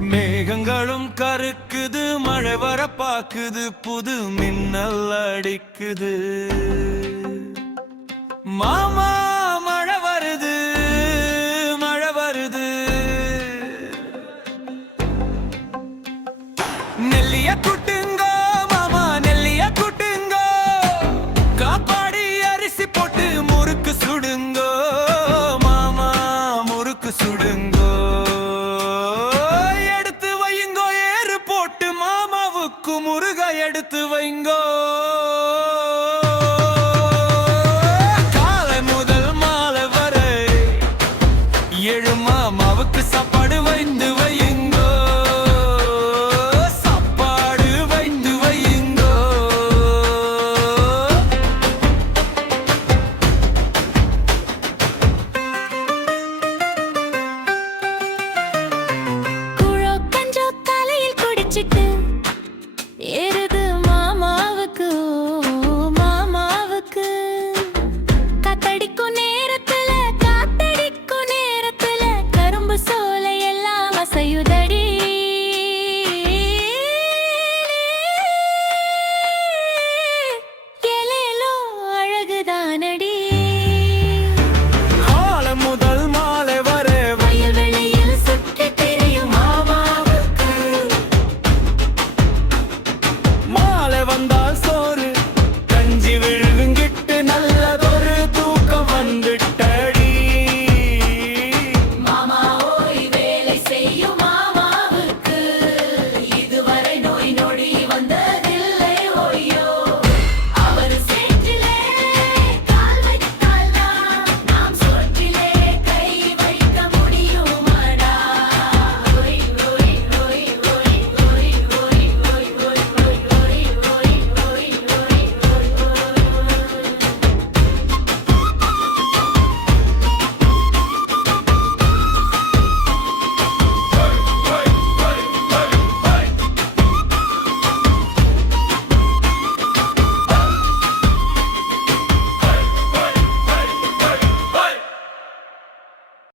மேகங்களும் கருக்குது, மழை வர பாக்குது, புது மின்னல் அடிக்குது. மாமா மழை வருது, மழை வருது. நெல்லிய கூட்டுங்கோ மாமா, நெல்லிய கூட்டுங்கோ. காப்பாடி அரிசி போட்டு முறுக்கு சுடுங்கோ மாமா, முறுக்கு சுடுங்கோ. எடுத்து வையுங்கோ ஏறு போட்டு, மாமாவுக்கு முருக எடுத்து வைங்கோ. காலை முதல் மாலை வரை 7 மாமாவுக்கு சாப்பாடு வைத்து வை.